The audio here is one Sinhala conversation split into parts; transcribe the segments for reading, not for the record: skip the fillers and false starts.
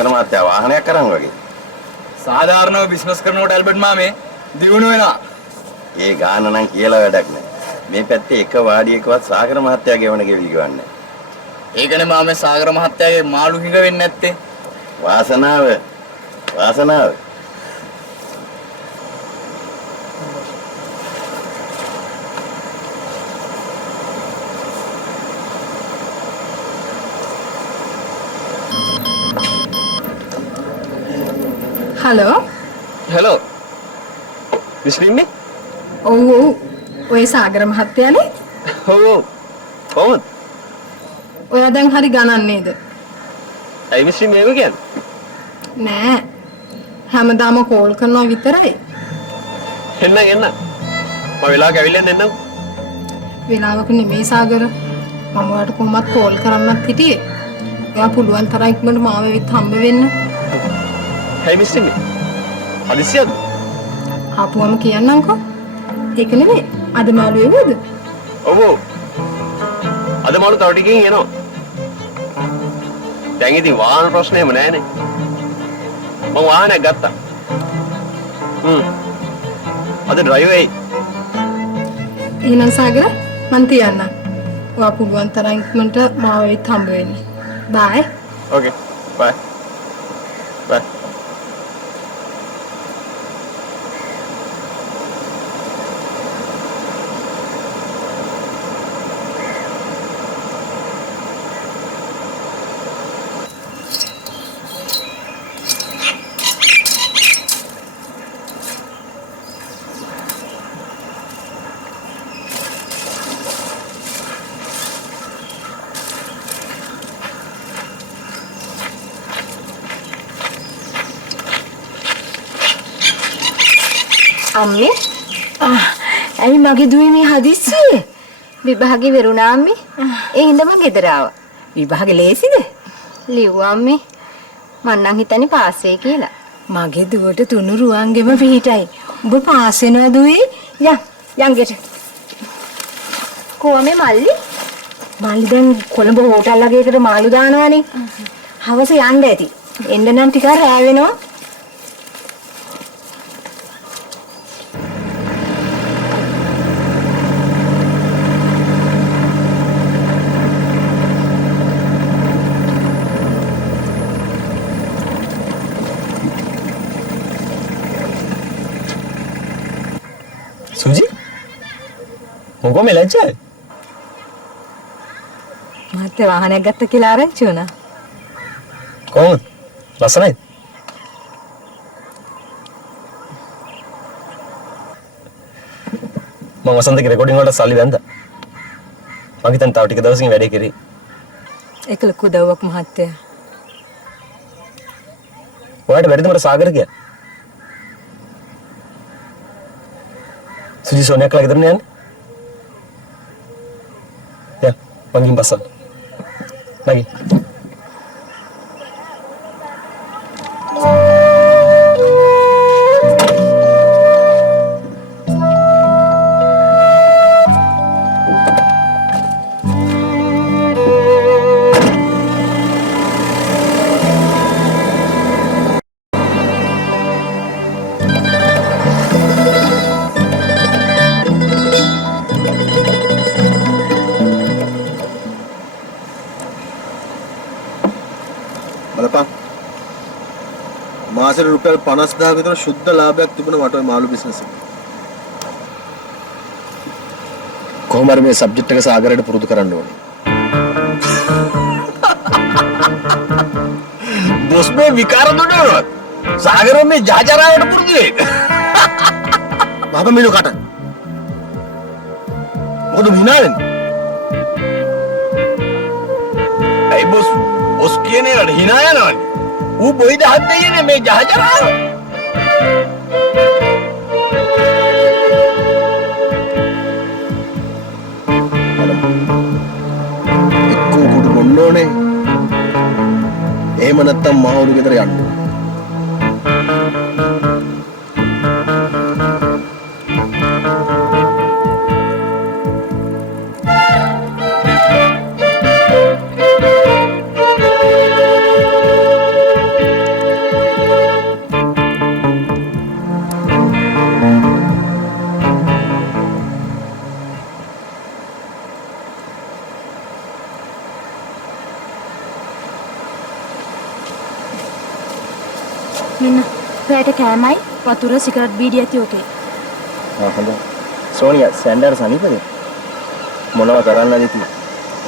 සාගර මහත්තයා වාහනයක් කරන් වගේ. සාධාරණව බිස්නස් කරනකොට ඇල්බර්ට් මාමේ දියුණු වෙනවා. ඒ ගාන නම් කියලා වැඩක් නැහැ. මේ පැත්තේ එක වාඩියකවත් සාගර මහත්තයාගේ වණ ගෙවිලි ගවන්නේ. ඒකනේ මාමේ සාගර මහත්තයාගේ මාළු හිඟ වෙන්නේ නැත්තේ. වාසනාව. හලෝ විශ්ලින්නේ ඔව් ඔය සාගර මහත්තයානේ ඔව් කොහොමද ඔයා දැන් හරි ගණන් නේද ඇයි විශ්ලින්නේ මේක කියන්නේ නෑ හැමදාම කෝල් කරනවා විතරයි එන්න මම වෙලාවක ඇවිල්ලා එන්නම් වෙලාවක නෙමෙයි සාගර මම ඔයාලට කොහොමත් කෝල් කරන්නත් හිටියේ ඔයා පුළුවන් තරම් ඉක්මනට මාව වෙත් හම්බ වෙන්න ඇයි විශ්ලින්නේ හදිසියද ආපුවම කියන්නම්කෝ ඒක නෙමෙයි අද මාළු එවුවද ඔව් අද මාළු තව ටිකකින් එනවා දැන් ඉතින් වාහන ප්‍රශ්නේම නෑනේ මම වාහනයක් ගත්තා අද ඩ්‍රයිවර් එයි එහෙනම් සාගර මං තියන්නම් ඔයා පුළුවන් තරම් ඉක්මනට මාව වෙත් හම්බ වෙන්න බයි ඕකේ බයි බයි අම්මේ ඇයි මගේ දුවේ මේ හදිස්සියේ විභාගෙ වෙරුණා අම්මේ ඒ හින්දා මම ගෙදර ආවා විභාගෙ ලේසිද ලිව්වා අම්මේ මං නම් හිතන්නේ පාස් වෙයි කියලා මගේ දුවට තුනුරුවන්ගෙම පිහිටයි ඔබ පාස් වෙනවා දුවේ යන් ගෙට කොහමද මල්ලි දැන් කොළඹ හෝටල් එකකට මාළු දානවානේ හවස යන්න ඇති එන්න නම් ටිකක් රෑ වෙනවා සුජි මොකෝ මේ ලැජ්ජයි මහත්තයා වාහනයක් ගත්ත කියලා ආරංචි වුණා කොහොමද ලස්සනයිද මම වසන්තගේ රෙකෝඩින් වලට සල්ලි වැන්දා මම හිතන්නේ තව ටික දවසකින් වැඩේ කරේ ඒක ලොකු දව්වක් මහත්තයා ඔයාලට බැරිද මට සාගර කියන්න සුජි සෝනියක් ලා ගෙදර යන්නේ යා මං ගිහින් බස්සන්න නැගි මාසෙට රුපියල් 50000 විතර සුද්ධ ලාභයක් තිබුණා මට ඔය මාළු බිස්නස් එකේ. කොහොම හරි මේ සබ්ජෙක්ට් එක සාගරයට පුරුදු කරන්න ඕනේ. බොස් මේ විකාර දුන්නොත් සාගර මේ ජාජරාවට පුරුදු වෙයි. මම මිනු කට. මොකද විනාලෙන්? අයි බොස් කියන්නේ නේද hina යනවනේ. ඌ බොයිද හද්දේ මේ ජහජරාව. එක්කෝ කුඩු බොන්න ඕනේ. එහෙම නැත්තම් මාවුරු ගෙදර යන්න ඕනේ. මෙන්න රැට කෑමයි වතුර සිගරට් බීඩිය ඇති ඔකේ. හොඳයි. සෝනියා සැන්ඩර් සනීපද? මොනව කරන්නද ඉතින්?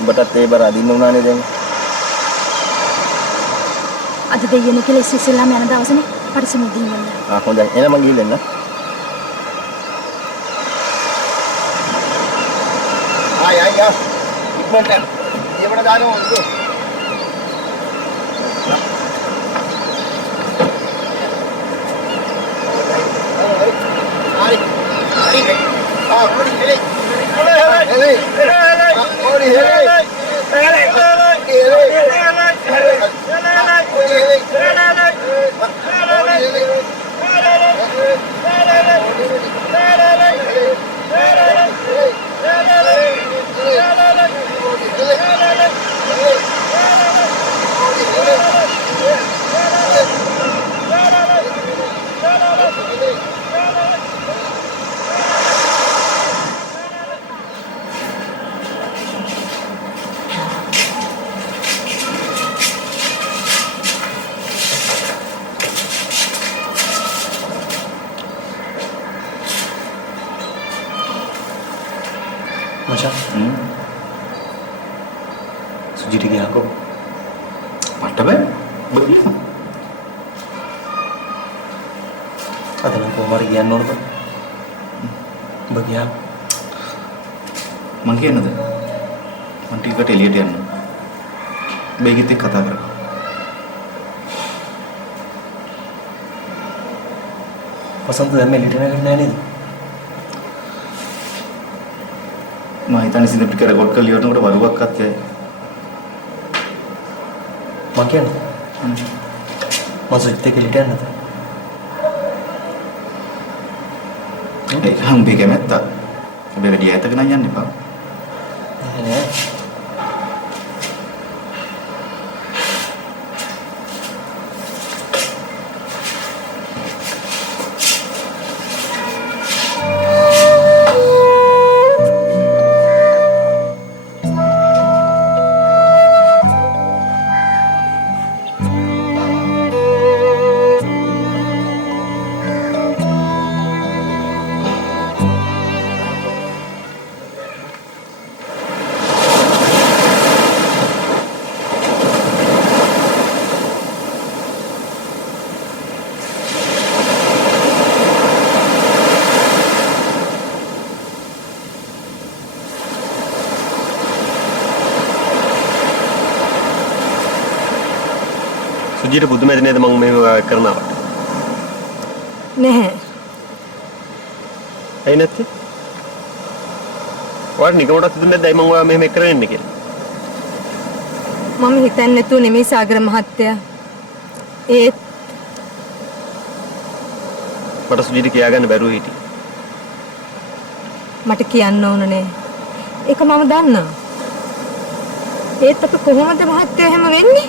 උඹටත් ඒ බර අදින්න උනානේ දැන්. අද දෙයියනේ කියලා ඉස්සෙල්ලාම යන දවසනේ පරිස්සමෙන් ගිහින් යන්න. හොඳයි. එහෙනම් මං ගිහින් දෙන්න. ආ ඉක්මනට ඊවට දානවා ඔන්න හරි හරි ආ පොඩි හෙලේ හෙලේ පොඩි හෙලේ මචං සුජිට ගියාකෝ මට බෑ. ඔබ කියන්න. අද නම් කොහොමද කියන්න ඕනද? ඔබ ගියා මං කියන්නද? මං ටිකට එළියට යන්න. බේගිත් එක්ක කතා කරමු. වසන්ත දැන් මේ ලිටර් එකට නෑ නේද? මම හිතන්නේ සින්දු ටික රෙකෝඩ් කරලා ඉවරනකොට වරුවක් අත්‍යයි. මං කියන්නේ මම සුජිත් එක්ක ලිටර් යන්නද? ඒක නම් බේ කැමැත්ත. ඔබ වැඩි ඈතක නම් යන්න එපා. නෑ. සුජිට පුදුමද නේද මම මේ කරනවා? නැහැ. ඇයි නැත්තේ? ඔයාලා නිකමටත් දුන්නේ නැද්ද මම ඔයා මෙහෙම කරන්නේ කියලා? මම හිතන්නේ නැතුව නෙමෙයි සාගර මහත්තයා. ඒත් මට සුජිට කියාගන්න බැරුව හිටියේ. මට කියන්න ඕනනේ. ඒක මම දන්නවා. ඒත් අප කොහොමද මහත්තයා එහෙම වෙන්නේ?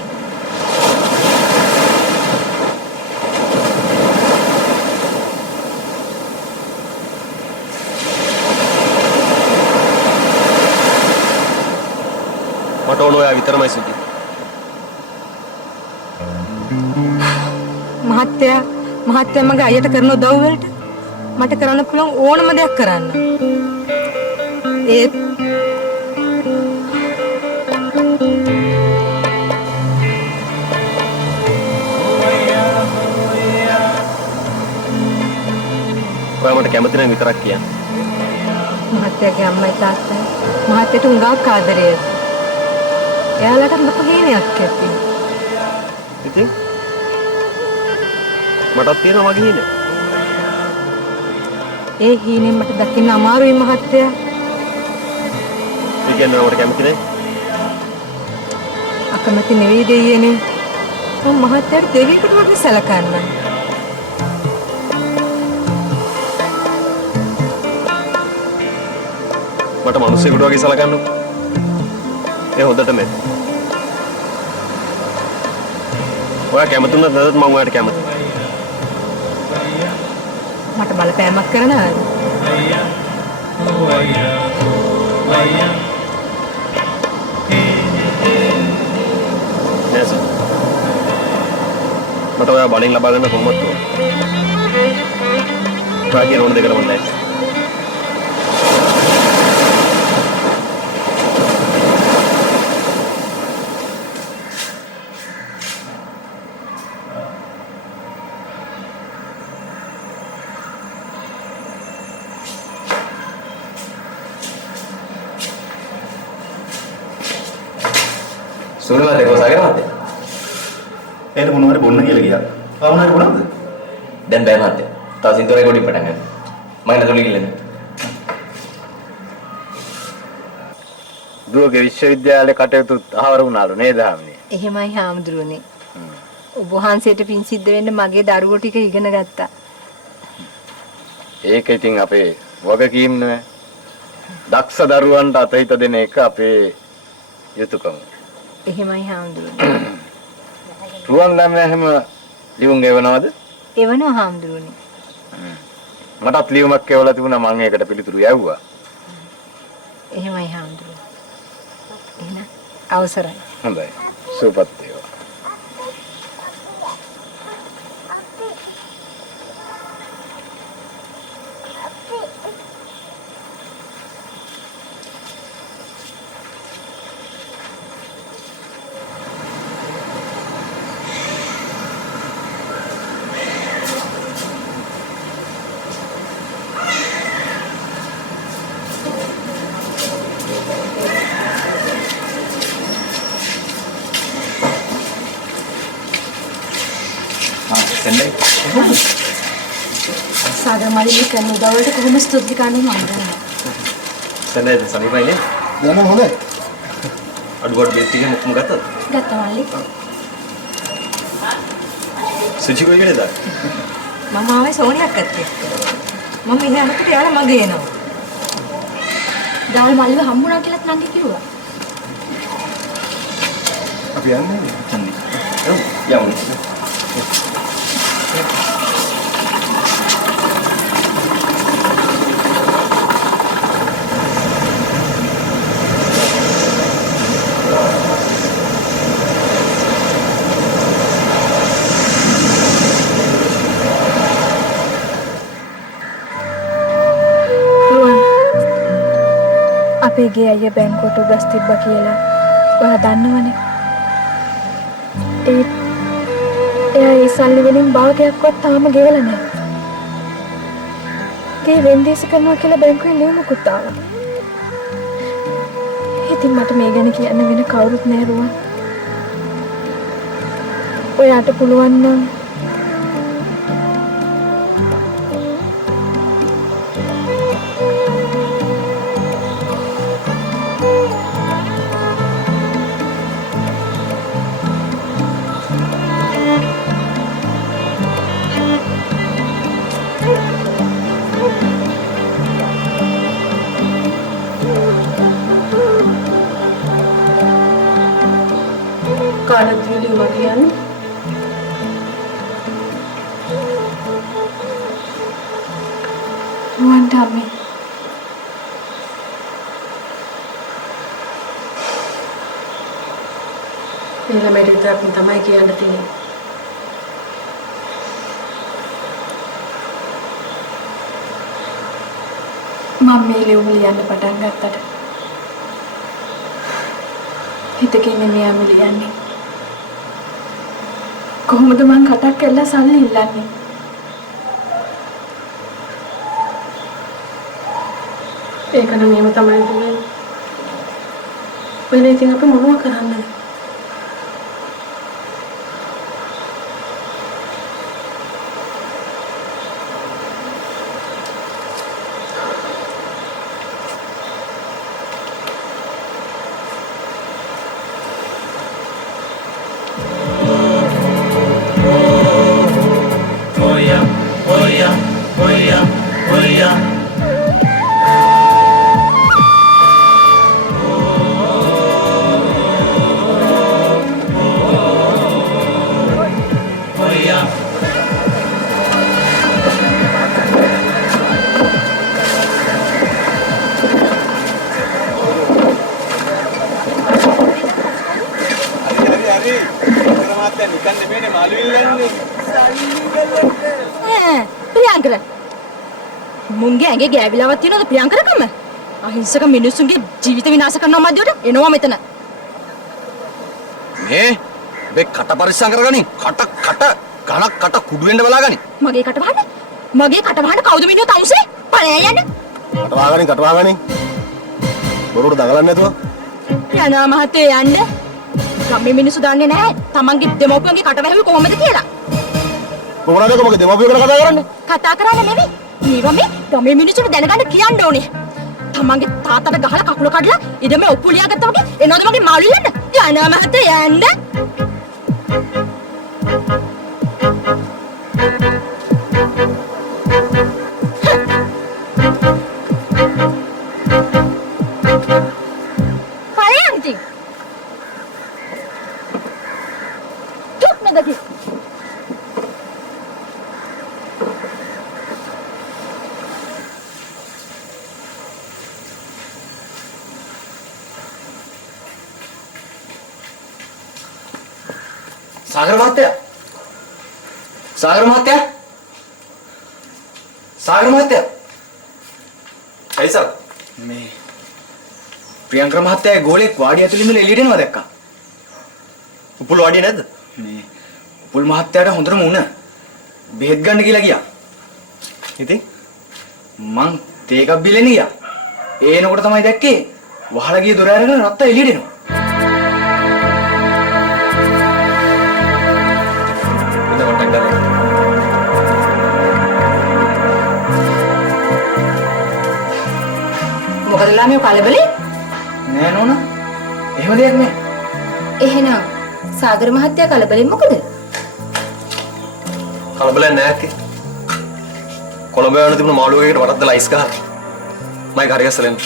මට ඕන ඔයා විතරමයි සුජිත්. මහත්තයා මගේ අයියට කරන උදව් වලට මට කරන්න පුළුවන් ඕනම දෙයක් කරන්න. ඒත් ඔයා මට කැමති නම් විතරක් කියන්න. මහත්තයාගේ අම්මයි තාත්තයි මහත්තයාට උඟාක් ආදරේ. එයාලට ලොකු හේනයක් ඇති. ඉතින් මටත් තියෙනවා මගේ හිනේ. ඒ හීනෙන් මට දකින්න අමාරුයි මහත්තයා. ඒ කියන්නේ මට කැමති නෑ. අකමැති නෙවෙයි දෙයියනේ. මම මහත්තයාට දෙවියෙකුට වගේ සැලකන්නම්. මට මිනිස්සුෙකුට වගේ සලකන්නකො. ඒ හොඳටම ඇති. ඔයා කැමති නැත්නම් නැත්නම් මම ඔයාට කැමතියි. මට බලපෑමක් කරනවද? නෑ සර්. මට ඔයාව වඩා බලෙන් ලබා ගන්න කොහොමද තෝ? වාගේ රෝණ දෙකම නැහැ. සුනිල් මහත්තයා කොහොසාගෙන මහත්තයා? එයාට මොනවාරි බොන්න කියලා ගියා. වුණාට බොනවද? දැන් බෑ මහත්තයා. තව සින්තරේ ගොඩින් පටන් ගන්න. මම නතොලි ගිල්ලන්නේ. දුවගේ විශ්වවිද්‍යාලේ කටයුතු අහවර වුණාලු නේද හාමිනේ? එහෙමයි හාමුදුරනේ. ඔබ වහන්සේට පින් සිද්ධ වෙන්න මගේ දරුවෝ ටික ඉගෙන ගත්තා. ඒක ඉතින් අපේ වගකීම් නේ. දක්ෂ දරුවන්ට අතහිත දෙන එක අපේ යුතුයකම. එහෙමයි හාමුදුරනේ. රුවන් ළමයා හැම ලියුම් එවනවද? එවනවා හාමුදුරනේ. මටත් ලියුමක් එවලා තිබුණා මම ඒකට පිළිතුරු යවුවා. එහෙමයි හාමුදුරනේ. එහෙනම් අවසරයි. හොඳයි. සුවපත් වේවා. සාගර මල්ලි කරන උදව්වට කොහොම ස්තුති කරන්නේ මම දන්නවා. සෙන්ඩයි සනීපයිනේ. යන හොඳයි. අඩුවට බේස් ටික මොකම ගත්තද? ගත්තා මල්ලි. සුචි කොයි කෙනේද? මම ආවේ සෝනියක් එක්ක. මම මෙහි යනකොට එයාලා මගේ එනවා. දවල් මල්ලිව හම්බුණා කියලාත් නංගි කිව්වා. අපි යන්නේ. යමු. අපේ ගේ අයියා බැංකුවට උගස් තිබ්බා කියලා ඔයා දන්නවනේ. එයා ඒ සල්ලි වලින් භාගයක්වත් තාම ගෙවලා නැහැ. ගේ වෙන්දේසි කරනවා කියලා බැංකුවෙන් ලියුමකුත් ආවා. ඉතින් මට මේ ගැන කියන්න වෙන කවුරුත් නැහැ රුවන්. ඔයාට පුළුවන් නම් කාටද ලියුම කියන්නේ? රුවන්ට අම්මේ මේ ළමයට විතරක් තමයි කියන්න තියෙන්නේ. මම මේ ලියුම ලියන්න පටන් ගත්තට හිතකින් මෙයාම ලියන්නේ. කොහොමද මං කටක් කළා සල්ලි ඉල්ලන්නේ? ඒක නම් එහෙම තමයි දුවේ. වෙන ඉතින් අපි මොනව කරන්නේ? ප්‍රියංකර. මුංගේ ඇඟේ ගෑවිලාවක් තියෙනවද ප්‍රියංකරකම? අහිංසක මිනිස්සුන්ගේ ජීවිත විනාශ කරනවා මැදියට එනවා මෙතන. මේ මේ කට පරිස්සම් කරගනින්. කට ගණක් කට කුඩු වෙන්න බලාගනි. මගේ කට වහන්න. මගේ කට වහන්න කවුද මිනිහෝ තවුසේ? පණේ යන්න. කටවාගනින් බොරුට දගලන්නේ නැතුව. යනවා මහත්තයෝ යන්න. ගම්මේ මිනිස්සු දන්නේ නැහැ තමන්ගේ දෙමව්පියන්ගේ කට වැහුවේ කොහොමද කියලා. මොනවාද කොමගේ දෙමාපියෝ ගැන කතා කරන්නේ? කතා කරන්නේ නෙමෙයි. මේවා මේ ගමේ මිනිස්සුන්ට දැනගන්න කියන්න ඕනේ. තමන්ගේ තාත්තට ගහලා කකුල කඩලා ඉඩමේ ඔප්පුලියා ගත්තා වගේ එනවද මගේ මාළු යන්න? යනවා මහත්තයෝ යන්න. හරියන්ති. තුක් නදකි. සාගර මහත්තයා. ඇයි සර්? මේ ප්‍රියංකර මහත්තයාගේ ගෝලෙක් වාඩිය ඇතුළේ ඉඳලා එළියට එනවා දැක්කා. උපුල් වාඩිය නැද්ද? මේ උපුල් මහත්තයාට හොඳටම උණ. බෙහෙත් ගන්න කියලා ගියා. ඉතින් මං තේ එකක් බිලෙන්න ගියා. ඒ එනකොට තමයි දැක්කේ වහලා ගිය දොර ඇරගෙන රත්ත එළියට එනවා. ඉතින් කොටක් ගන්න. මොකදලා මේ කලබලේ? නෑ නෝනා. එහෙම දෙයක් නෑ. එහෙනම් සාගර මහත්තයා කලබලෙන් මොකද? කලබලයක් නෑ ඇත්තේ. කොළඹ යන තිබුණ මාළුවෙකුට වරද්ද ලයිස් ගහලා. මම හරි ගස්සලෙන්.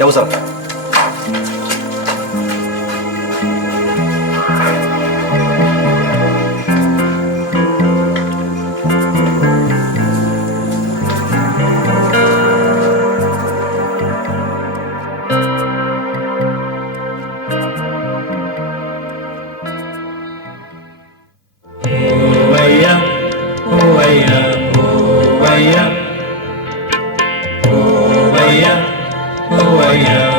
යමු සර්. Oh, yeah.